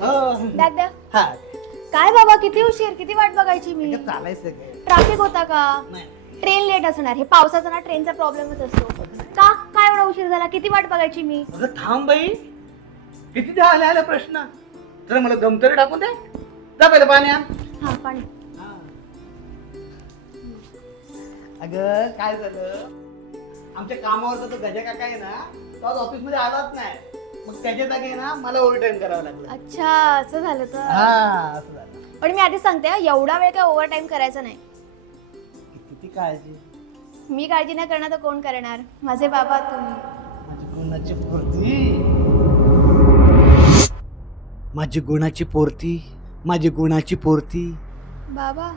Bag द्या. हा काय बाबा किती उशीर, किती वाट बघायची मी? चालायचं काय? ट्रॅफिक होता का? नाही. ट्रेन लेट असणार. हे पावसाचा ना ट्रेनचा प्रॉब्लेमच असतो. का काय एवढा उशीर झाला? किती वाट बघायची मी? अगं थांब बाई, किती द्या आले प्रश्न. तर मला दम तरी टाकून दे. जा पहिलं पाणी आण. हा पाणी. अगं काय झालं, आमच्या कामावरचा तो गजा काका आहे ना, तो आज ऑफिस मध्ये आलाच नाही. मग त्याच्या जागी ना मला ओव्हर टाइम करावं लागलं. अच्छा असं झालं तर. हा असं झालं. पण मी आधी सांगते एवढा वेळ काय ओव्हर टाइम करायचा नाही. किती काळजी. मी काळजी नाही करणार तर कोण करणार? माझे बाबा तुम्ही. माझी गुणाची पूर्ती, माझी गुणाची पूर्ती, माझी गुणाची पूर्ती, बाबा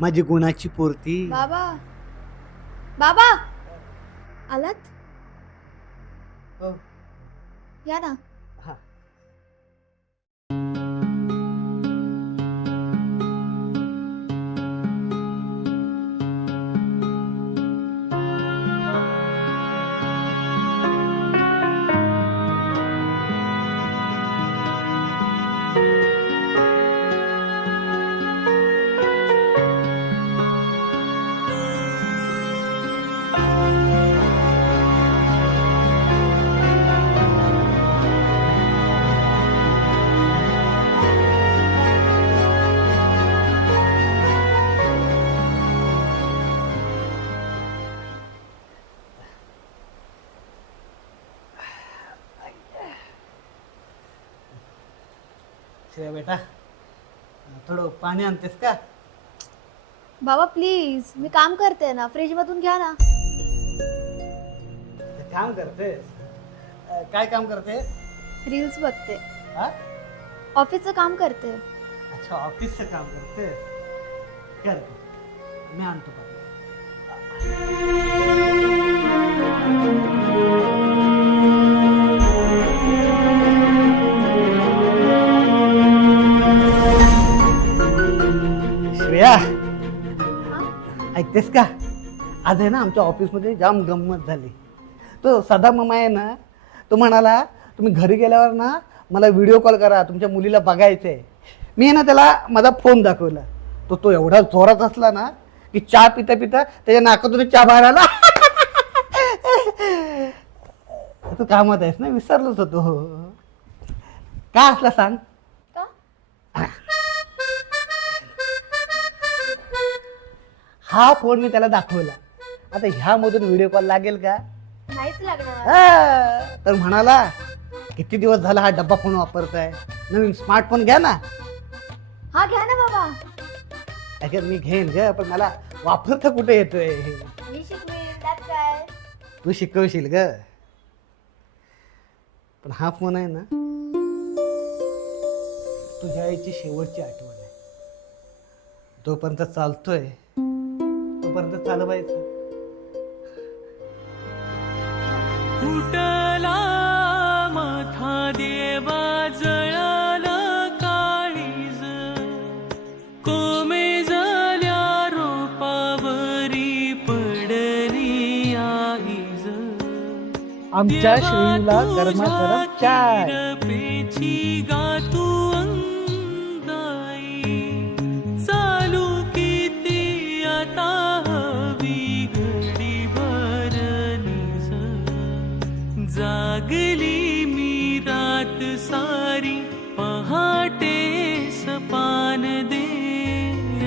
माझी गुणाची पूर्ती. बाबा बाबा आलात? हो. या ना. हा. श्रेया बेटा, थोडं पाणी आणतेस का? बाबा प्लीज, मी काम करते ना, फ्रीज मधून घ्या ना. काम करतेस? काय काम करतेस? रील्स बघते. हा? ऑफिसचं काम करते. अच्छा ऑफिसचं काम करतेस. कर मी आणतो पाणी. श्रेया, ऐकतेस का? आज आहे ना आमच्या ऑफिसमध्ये जाम गंमत झाली. तो सदा मामा आहे ना, तो म्हणाला तुम्ही घरी गेल्यावर ना मला व्हिडिओ कॉल करा, तुमच्या मुलीला बघायचंय. मी आहे ना त्याला माझा फोन दाखवला. तो एवढा जोरात असला ना की चहा पिता पिता त्याच्या नाकातून चहा बाहेर आला. तू कामात आहेस ना, विसरलोच होतो. का असला सांग? का? हा फोन मी त्याला दाखवला. आता ह्यामधून व्हिडिओ कॉल लागेल का? नाहीच लागणार. तर म्हणाला किती दिवस झाला हा डब्बा फोन वापरताय, नवीन स्मार्टफोन घ्या ना. हा घ्या ना बाबा. अगं मी घेईन ग, पण मला वापरता कुठे येतोय? मी शिकवेन, त्यात काय. तू शिकवशील ग. पण हा फोन आहे ना, तुझ्या आईची शेवटची आठवण आहे. जोपर्यंत चालतोय तोपर्यंत चालवायचं. फुटला माथा देवा जळाला काळीज, कोमे झाल्या रोपावरी पडली आईज. आमच्या श्रीला गरमागरम चाय. पेची गातू अंगाई, चालू किती आता हवी घडी भरलीज. जागली मी रात सारी पहाटे सपान दे,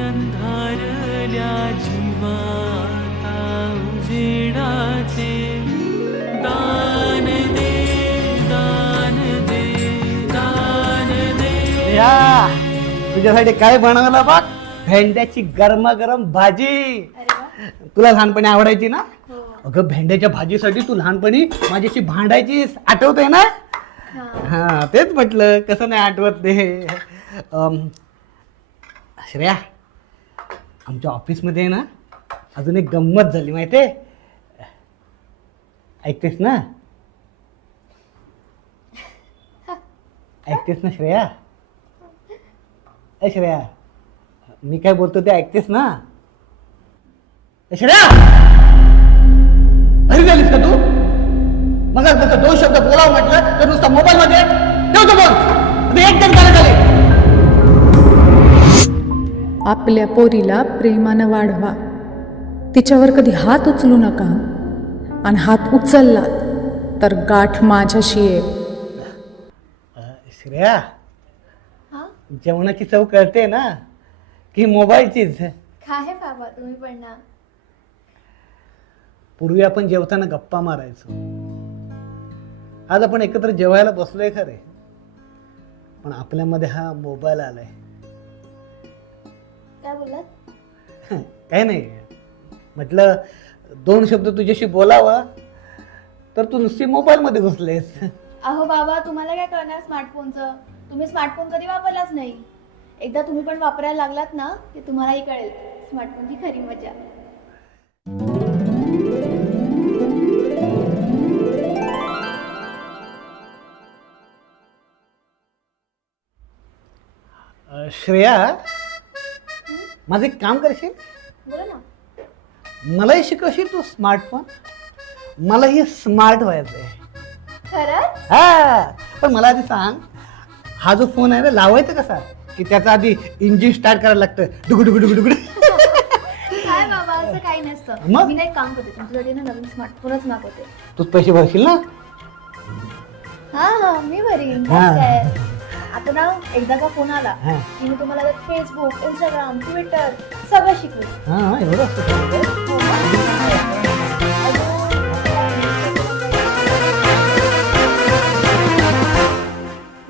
अंधारल्या जीवाता उजेडाचे दान दे, दान दे, दान दे. या तुझ्यासाठी काय बनवलं बघ, भेंड्याची गरमागरम भाजी. अरे वा. तुला लहानपणी आवडायची ना? हो. अगं भेंड्याच्या भाजीसाठी तू लहानपणी माझ्याशी भांडायचीस, आठवतंय ना? हा. हा तेच म्हटलं, कसं नाही आठवत ते. श्रेया, आमच्या ऑफिसमध्ये ना अजून एक गंमत झाली माहितीये. ऐकतेस ना? ऐकतेस ना श्रेया? श्रेया, मी काय बोलतो ते ऐकतेस ना? श्रेया, घरी झालीस का तू? मग तसं दोन शब्द बोलावं म्हटलं तर नुसतं मोबाईल मध्ये ठेवतो. बघ एकदम झाले. आपल्या पोरीला प्रेमानं वाढवा. तिच्यावर कधी हात उचलू नका, आणि हात उचलला तर गाठ माझ्याशी आहे. श्रेया, हा जेवणाची चव कळते ना की मोबाईलचीच? काय बाबा तुम्ही पण ना. पूर्वी आपण जेवताना गप्पा मारायचो. आज आपण एकत्र जेवायला बसलोय खरे, पण आपल्यामध्ये हा मोबाईल आलाय. काय बोललात? काही नाही, म्हटलं दोन शब्द तुझ्याशी बोलावा तर तू नुसती मोबाईल मध्ये घुसलेस. अहो बाबा तुम्हाला काय कळणार स्मार्टफोनचं? तुम्ही स्मार्टफोन कधी वापरलाच नाही. एकदा तुम्ही पण वापरायला लागलात ना की तुम्हालाही कळेल स्मार्टफोनची खरी मजा. श्रेया, माझं एक काम करशील? बोला ना. मलाही शिकवशील तू स्मार्टफोन? मलाही स्मार्ट व्हायचंय. खरंच? हा, पण मला आधी सांग, हा जो फोन आहे ना लावायचा कसा, की त्याचा आधी इंजिन स्टार्ट करायला लागतं डुगु डुगु डुगु डुगु. काय बाबा असं काही नसतं. मग? मी ना एक काम करते, तुमच्यासाठी ना नवीन स्मार्टफोनच मागवते. तूच पैसे भरशील ना? हा मी भरीन. हा. काय? आता ना एकदा का फोन आला हा. की मी तुम्हाला फेसबुक, इंस्टाग्राम, ट्विटर सगळं शिकवेन. हा, एवढं असतं.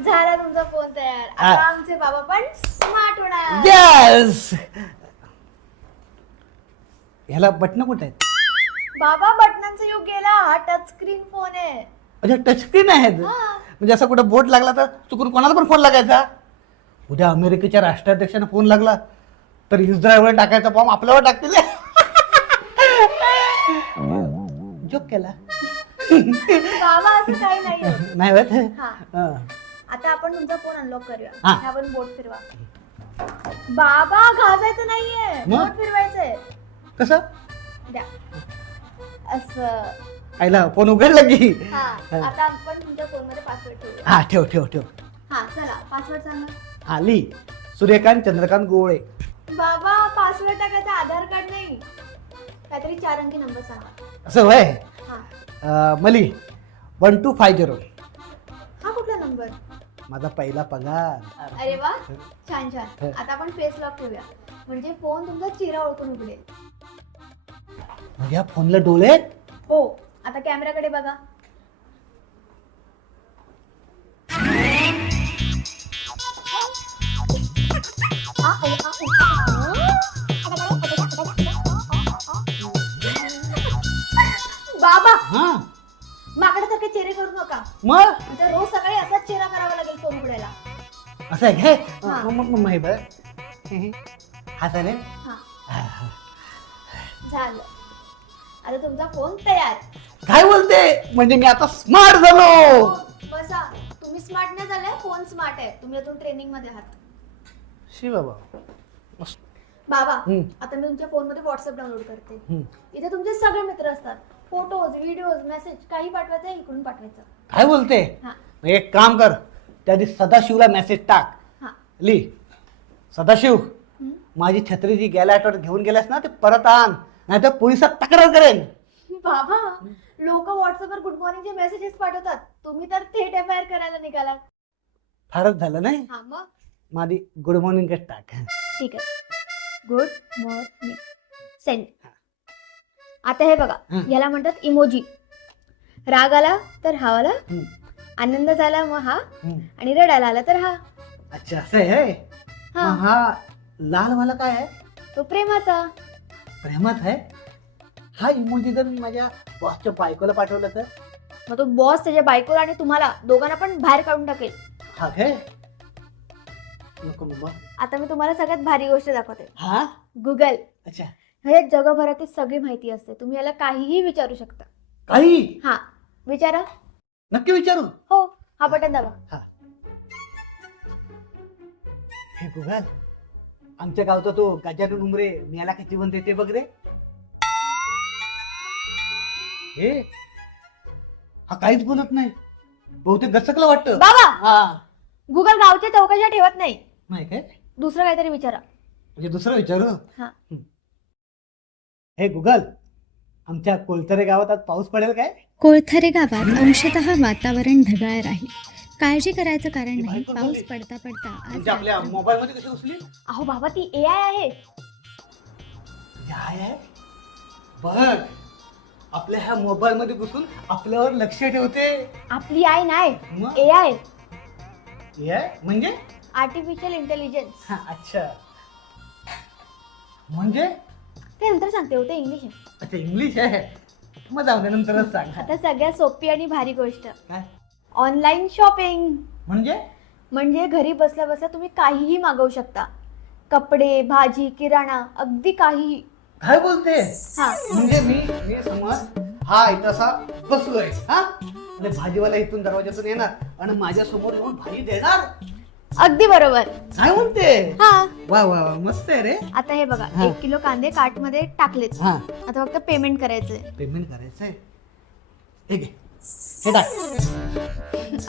झाला तुमचा फोन तयार. हा. आता आमचे बाबा पण स्मार्ट होणार. यस. ह्याला बटन कुठे आहेत? बाबा बटनांचा युग गेला. हा टच स्क्रीन फोन आहे. अच्छा, टचस्क्रीन आहेत. हा. म्हणजे असं कुठं बोट लागला तर चुकून कोणाला पण फोन लागायचा? उद्या अमेरिकेच्या राष्ट्राध्यक्षांना फोन लागला तर इस्रायलवर टाकायचा बॉम्ब आपल्यावर टाकतील. जोक केला. बाबा असं काही नाही होत. नाही होत? हा. हा. आता आपण तुमचा फोन अनलॉक करूया. हा. आपण बोट फिरवा. बाबा घासायचं नाहीये, मग? बोट फिरवायचंय. कसं? द्या असं. आईला फोन उघडला की? हा. आता आपण तुमच्या फोन मध्ये पासवर्ड ठेवूया. हा, ठेव ठेव ठेव. हा चला पासवर्ड सांगा. हा, ली सूर्यकांत चंद्रकांत गोळे. बाबा पासवर्ड टाकायचा, आधार कार्ड नाही. काहीतरी 4 अंकी नंबर सांगा. असं वय हा. मली 1250. हा कुठला नंबर? माझा पहिला पगार. अरे वा छान छान. आता आपण फेस लॉक ठेवूया, म्हणजे फोन तुमचा चेहरा ओळखून उघडेल. या फोनला डोळे आहेत? हो. आता कॅमेराकडे बघा. बाबा हा. माकडासारखे चेहरे करू नका. मग म्हणजे रोज सकाळी असाच चेहरा करावा लागेल फोन उघडायला. असं आहे काय? हा. मग माही बघ. हा चालेल. हा झालं. आता तुमचा फोन तयार. काय बोलते? म्हणजे मी आता स्मार्ट झालो. बसा. तुम्ही स्मार्ट नाही झाले, फोन स्मार्ट आहे. तुम्ही अजून ट्रेनिंग मध्ये आहात. शी बाबा. बाबा हम्म. आता मी तुमच्या फोन मध्ये व्हॉट्सअप डाउनलोड करते. हम्म. इथे तुमचे सगळे मित्र असतात. फोटोज, व्हिडिओज, मेसेज काही पाठवायचं आहे, इकडून पाठवायचं. काय बोलते? हा. मग एक काम कर, त्या आधी सदाशिवला मेसेज टाक. हा. ली, सदाशिव हम्म. माझी छत्री जी गेल्या आठवड्यात घेऊन गेल्यास ना ते परत आण, नाही तर पोलिसात तक्रार करेन. बाबा लोक व्हॉट्सअपवर गुड मॉर्निंगचे मेसेजेस पाठवतात. तुम्ही तर थेट FIR करायला निघालात. फारच झालं नाही? हा मग माझी गुड मॉर्निंगच टाक. ठीक आहे. Good morning send. आता हे बघा, हं. याला म्हणतात इमोजी. राग आला तर हा वाला, हम्म. आनंद झाला मग हा, हम्म. आणि रडायला आला तर हा. अच्छा, असं आहे. हा. मग हा लाल वाला काय आहे? तो प्रेमाचा. प्रेमात आहे. हा इमोजी जर मी माझ्या बॉसच्या बायकोला पाठवलं तर? मग तो बॉस त्याच्या बायकोला आणि तुम्हाला दोघांना पण बाहेर काढून टाकेल. हा काय? नको मग. आता मी तुम्हाला सगळ्यात भारी गोष्ट दाखवते. हा. गुगल. अच्छा. हे जगभरातील सगळी माहिती असते. तुम्ही याला काहीही विचारू शकता. काही? हा विचारा. नक्की विचारू? हो. हा बटन दाबा. हा. हे गुगल, आमच्या गावचा तो गजानन उमरे मियाला किती जीवन देते बघ रे. हे हा काहीच बोलत नाही. बहुतेक गचकलं वाटतं. बाबा हा. गुगल गावच्या चौकशा ठेवत नाही. नाही काय? दुसरं काहीतरी विचारा. म्हणजे दुसरं विचारू. हा. हे गुगल, आमच्या कोलतरे गावात आज पाऊस पडेल काय? कोळथरे गावात अंशतः वातावरण ढगाळ राहील. काळजी करायचं कारण नाही. पाऊस पडता पडता आज म्हणजे आपल्या मोबाईल मध्ये कशी घुसली? अहो बाबा ती AI आहे. आहे बघ, आपल्या ह्या मोबाईल मध्ये घुसून आपल्यावर लक्ष ठेवते. आपली आई नाही, मग AI, म्हणजे आर्टिफिशियल इंटेलिजन्स. हा, अच्छा. म्हणजे ते नंतर सांगते, होते इंग्लिश आहे. अच्छा, इंग्लिश आहे. मग जाऊ दे, नंतरच सांग. आता सगळ्यात सोपी आणि भारी गोष्ट, काय ऑनलाईन शॉपिंग. म्हणजे घरी बसल्या बसल्या तुम्ही काहीही मागवू शकता. कपडे, भाजी, किराणा, अगदी काहीही. काय बोलते? हा. म्हणजे मी समज हा इथं असा बसलोय, हा, आणि भाजीवाला इथून दरवाजातून येणार आणि माझ्या समोर येऊन भाजी देणार. अगदी बरोबर. काय म्हणते? हा. वा वा वा, मस्त आहे रे. आता हे बघा, हा. 1 किलो कांदे कार्ट मध्ये टाकलेत. हा, आता फक्त पेमेंट करायचंय. पेमेंट करायचंय. हे घे, हे टाक.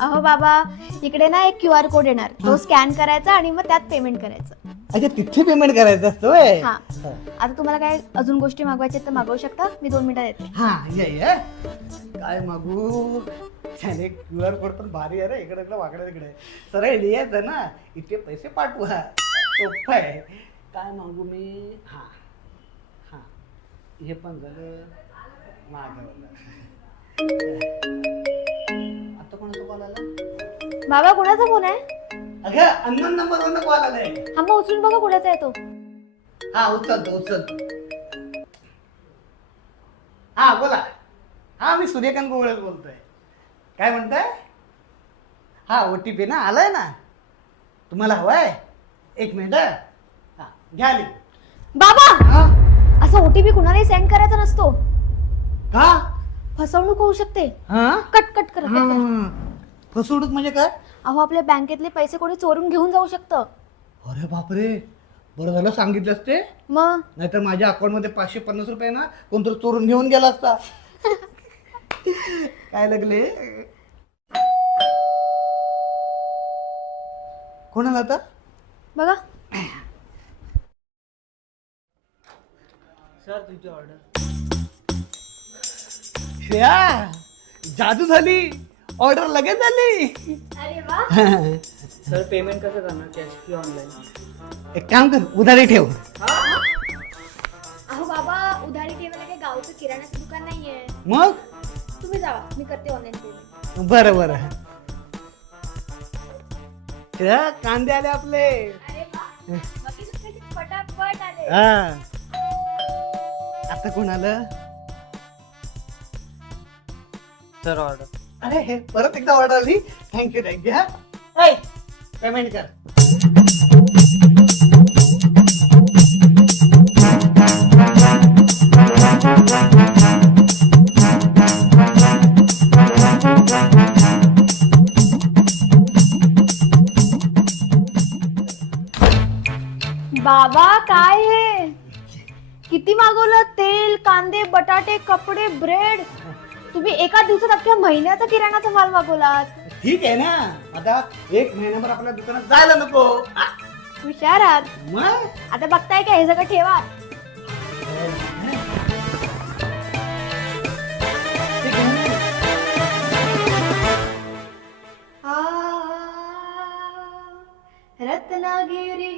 अहो बाबा, इकडे ना एक QR कोड येणार, तो स्कॅन करायचा आणि मग त्यात पेमेंट करायचं. अच्छा, तिथे पेमेंट करायचं असतं व्हय? हा. आता तुम्हाला काय अजून गोष्टी मागवायच्या तर मागवू शकता. मी 2 मिनिटात येते. हा, ये काय मागू? त्याने QR कोड पण भारी आहे रे. इकडे वाकडे तिकडे सरळ लिहायचं ना, इथे पैसे पाठवा. सोपं आहे. काय मागू मी? हा हा, हे पण झालं. मागवलं. आता कोणाचा कॉल आला? बाबा कोणाचा फोन आहे? अगं, अननोन नंबरवरनं कॉल आलाय. हा, मग उचलून बघा कोणाचा आहे तो. हा, उचलतो. हा, बोला. हा, मी सूर्यकांत गोवळे बोलतोय. काय म्हणताय? हा, OTP ना आलाय ना, तुम्हाला हवाय? 1 मिनिट. हा, घ्या लिहून. बाबा, हा? असा OTP कुणालाही सेंड करायचा नसतो. का? फसवणूक होऊ शकते. हा? कट करा. फसवणूक म्हणजे काय? अहो, आपल्या बँकेतले पैसे कोणी चोरून घेऊन जाऊ शकतं. अरे बापरे, बरं झालं सांगितलंस ते. मग नाहीतर माझ्या अकाउंट मध्ये 550 रुपये ना कोणतरी चोरून घेऊन गेला असता. काय लागले? कोणाला आता? बघा. सर तुमची ऑर्डर. श्रेया, जादू झाली. ऑर्डर लगेच झाली. अरे वा. सर पेमेंट कसं करणार, कॅश की ऑनलाईन? एक काम कर, उधारी ठेव. अहो बाबा, उधारी ठेवायला काही गावचं किराण्याचं दुकान नाहीये. मग तुम्ही जावा, मी करते ऑनलाईन पेमेंट. बरं. श्रेया, कांदे आले आपले. अरे वा, बाकी तुमच्याशी फटाफट आले. हा, आता कोण आलं? Sir order. अरे हे परत एकदा ऑर्डर आली. थँक्यू. हा, पेमेंट कर. बाबा काय हे? किती मागवलं? तेल, कांदे, बटाटे, कपडे, ब्रेड. तुम्ही एका दिवसात अख्ख्या महिन्याचा किराणाचा माल मागवलात. ठीक आहे ना, आता 1 महिन्याभर आपल्या दुकानात जायला नको. हुशार आहात. मग आता बघताय का, हे सगळं ठेवा. रत्नागिरी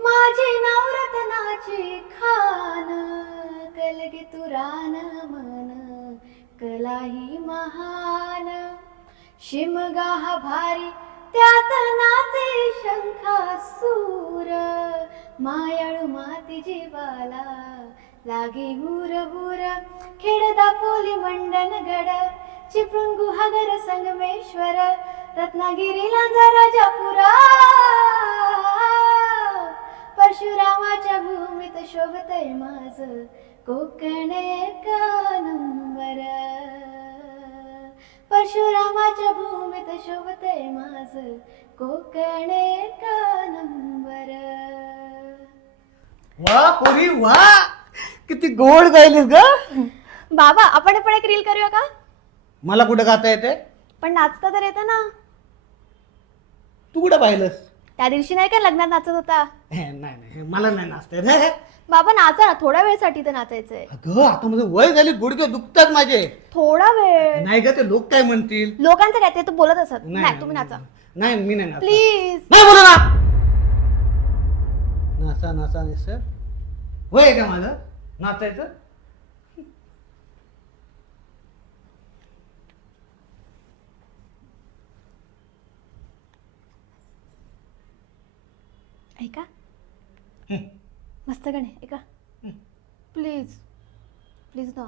माझे नाव, रत्नाची खान. कलगी तुरान मन, कलाही महान. शिमगा हा भारी, त्यात नाचे शंखासूर. मायाळू माती जीवाला लागे हुर हुर. खेड दापोली मंडनगड, चिपळूण गुहागर संगमेश्वर. रत्नागिरीला राजापुरा, परशुरामाच्या भूमीत शोभतय माझ कोकण एका नंबर. परशुरामाच्या भूमीत शोभतय माझ कोकण एका नंबर. वा पोरी वा, किती गोड गायलीस ग. बाबा, आपण पण एक रील करूया का? मला कुठं गाता येते? पण नाचता तर येतं ना. तू कुठं पाहिलंस? त्या दिवशी नाही का लग्नात नाचत होता? नाही मला नाही नाचता येत. हे, हे. बाबा नाचा ना, थोड्या वेळसाठी तर नाचायचंय. अगं आता माझं वय झाली, गुडघे दुखतात माझे. थोडा वेळ. नाही ग, ते लोक काय म्हणतील. लोकांचं काय, ते तू बोलत असत. नाही तुम्ही नाचा नाही, मी नाही नाचत. प्लीज. नाही बोला ना. नाचा नाचा सर, वय आहे का माझं नाचायचं? ऐका, मस्त गाणे ऐका, प्लीज प्लीज ना.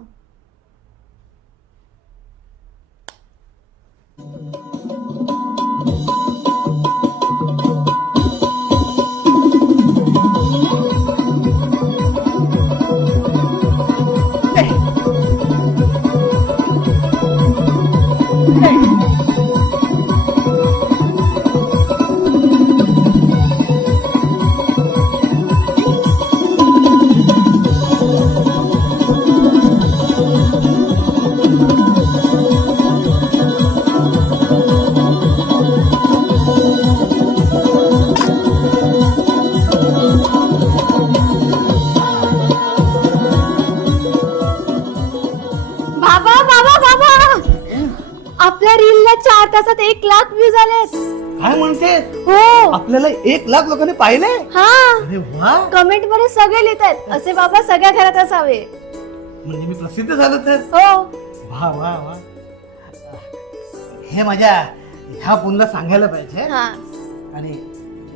बाबा बाबा बाबा, आपल्या रीलला 4 तासात 1 लाख व्ह्यूज आलेत. काय म्हणते? हो. आपल्याला 1 लाख लोकांनी पाहिले. हा, अरे वा, कमेंट मध्ये सगळे लिहितात असे बाबा सगळ्या घरात असावे. म्हणजे मी प्रसिद्ध झालो तर. हो. वा वा वा, हे माझ्या ह्या पुनला सांगायला पाहिजे हा, आणि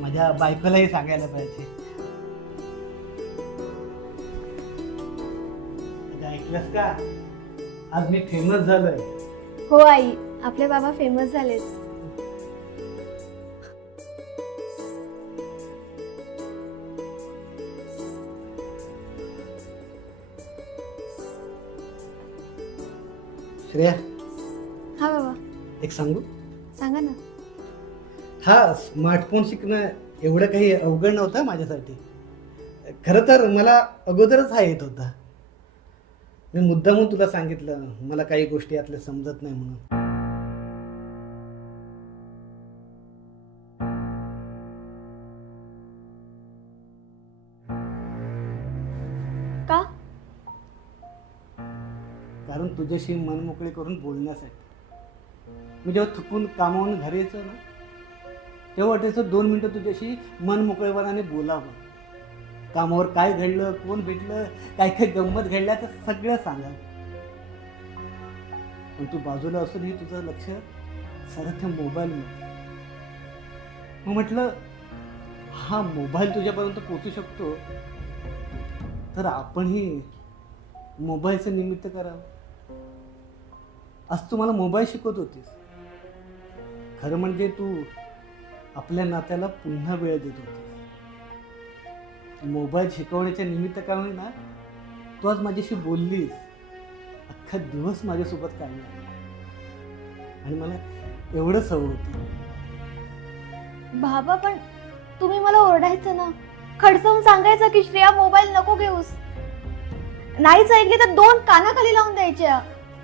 माझ्या बायकोलाही सांगायला पाहिजे. ऐकलंस का, आज मी फेमस झालोय. हो आई, आपले बाबा फेमस झालेत. श्रेया, हा बाबा, एक सांगू? सांगा ना. हा स्मार्टफोन शिकणं एवढं काही अवघड नव्हतं माझ्यासाठी. खरं तर मला अगोदरच हा येत होता. मी मुद्दामून तुला सांगितलं, मला काही गोष्टी यातल्या समजत नाही म्हणून. का? कारण तुझ्याशी मन मोकळे करून बोलण्यासाठी. मी जेव्हा थकून कामावरून घरी यायचो ना, तेव्हा वाटायचं 2 मिनिटं तुझ्याशी मन मोकळेपणाने बोलावं. कामावर काय घडलं, कोण भेटलं, काय काय गंमत घडल्या तर सगळं सांगा. पण तू बाजूला असूनही तुझं लक्ष सारखं मोबाईलमध्ये. मग म्हटलं, हा मोबाईल तुझ्यापर्यंत पोचू शकतो तर आपणही मोबाईलचं निमित्त करावं. आज तू मला मोबाईल शिकवत होतीस. खरं म्हणजे तू आपल्या नात्याला पुन्हा वेळ देत होतीस. मोबाईल शिकवण्याच्या निमित्त कारण ना तू आज माझ्याशी बोललीस, अख्खा दिवस माझ्यासोबत काढला आणि मला एवढंच हवं होतं. बाबा पण तुम्ही मला ओरडायचं ना, खडसावून सांगायचं की श्रेया मोबाईल नको घेऊस. नाहीच ऐकली तर 2 कानाखाली लावून द्यायच्या.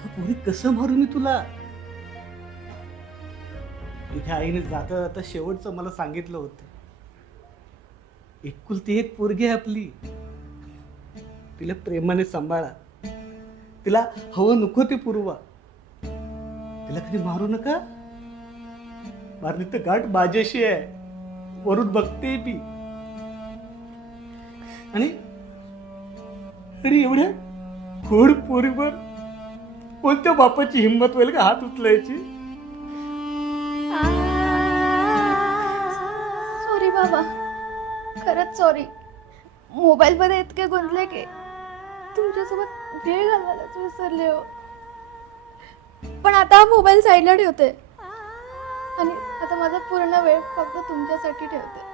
पुढे कसं मारू मी तुला? इथे आईने जाता जाता शेवटचं मला सांगितलं होतं, एकुलती एक पोरगी आहे आपली, तिला प्रेमाने सांभाळा, तिला हवं नको ते पुरवा, तिला कधी मारू नका. मारली तर गाठ माझ्याशी आहे, वरून बघते मी. आणि एवढ्या खोड पोरीवर कोणत्या बापाची हिंमत होईल का हात उचलायची? सॉरी बाबा, खरंच सॉरी. मोबाईल मध्ये इतके गुंतले की तुमच्यासोबत वेळ घालवायलाच विसरले हो. पण आता हा मोबाईल साईडला ठेवते आणि आता माझा पूर्ण वेळ फक्त तुमच्यासाठी ठेवते.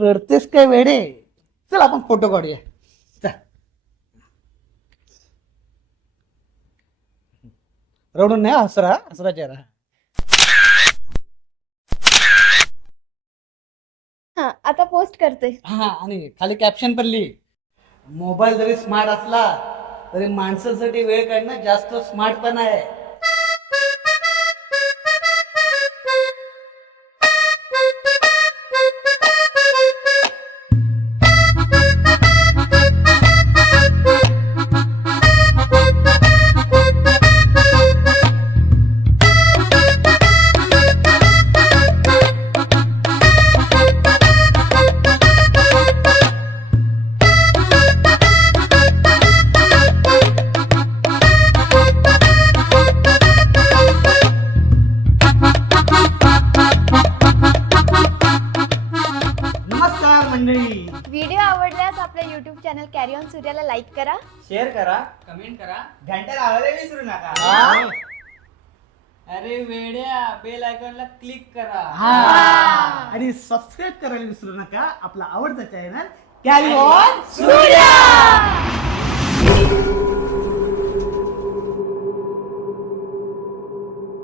रडतेस काय वेडे? चल आपण फोटो काढूया. चल. रडून नाही, हसरा चेहरा. हा, आता पोस्ट करते. हा, आणि खाली कॅप्शन पण लिही, मोबाईल जरी स्मार्ट असला तरी माणसासाठी वेळ काढणं जास्त स्मार्टपणा आहे. नमस्कार मंडळी. व्हिडिओ आवडल्यास आपल्या युट्यूब चॅनल कॅरी ऑन सूर्याला लाईक करा, शेअर करा, कमेंट करा. घंटा लावायला विसरू नका. अरे वेड्या, बेल आयकॉनला क्लिक करा. आणि सबस्क्राईब करायला विसरू नका आपला आवडता चॅनल कॅरी ऑन सूर्या.